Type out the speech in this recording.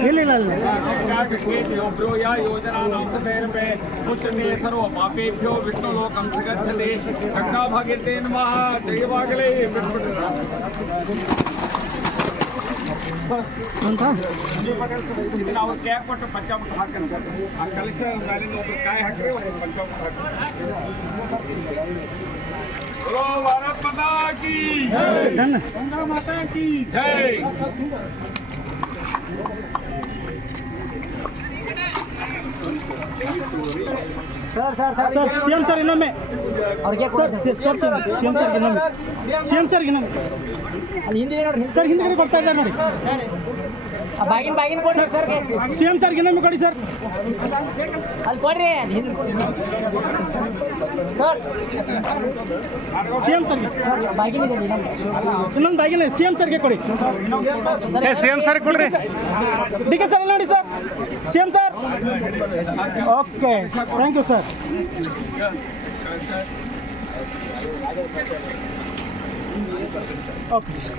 ಇಲ್ಲ ಇಲ್ಲ ಇಲ್ಲ योभ्यो या योजनानां सदैर्मे उच्यते सर्वपापेभ्यो विष्णुलोकं गच्छति गङ्गाभागीरथे नमः ಜಯವಾಗಲಿ ಅಂತ ನಾವು ಕ್ಯಾಕ್ ಕೊಟ್ಟು ಪಂಚಾಮೃತ ಹಾಕ್ಕೊಂಡು ಆ ಕಲಶ ಮೇಲಿಂದ ಒಬ್ರು ಕಾಯಿ ಹಾಕ್ರಿ ಒಂದು ಪಂಚಾಮೃತ ಹಾಕ್ರಿ बोलो भारत माता की ಡನ್ जय ಸರ್ ಸಿ ಎಂ ಸರ್ ಇನ್ನೊಮ್ಮೆ ಅವ್ರಿಗೆ sir sir sir C M sir ಇನ್ನೊಮ್ಮೆ ಸಿ ಎಂ ಸರ್ ಇನ್ನೊಮ್ಮೆ ಅಲ್ಲಿ ಹಿಂದಿದೆ ನೋಡ್ರಿ ಸರ್ ಹಿಂದ್ಗಡೆ ಕೊಡ್ತಾ ಇದ್ದಾರೆ ನೋಡಿ ಆ ಬಾಗಿನ ಬಾಗಿನ ಕೊಡ್ರಿ. ಸರ್ ಸಿ ಎಂ ಸರ್ ಇನ್ನೊಮ್ಮೆ ಕೊಡಿ ಸರ್. ಅಲ್ಲಿ ಕೊಡ್ರಿ. ಸರ್. ಸಿ ಎಂ ಸರ್ ಬಾಗಿನ. ಇನ್ನೊಂದು ಬಾಗಿನ ಸಿ ಎಂ ಸರ್ಗೆ ಕೊಡಿ. ಸಿ ಎಂ ಸರ್ ಕೊಡ್ರಿ. ಡಿ ಕೆ ಸರ್ ನೋಡಿ sir. C M sir. Okay. Thank you sir. Okay.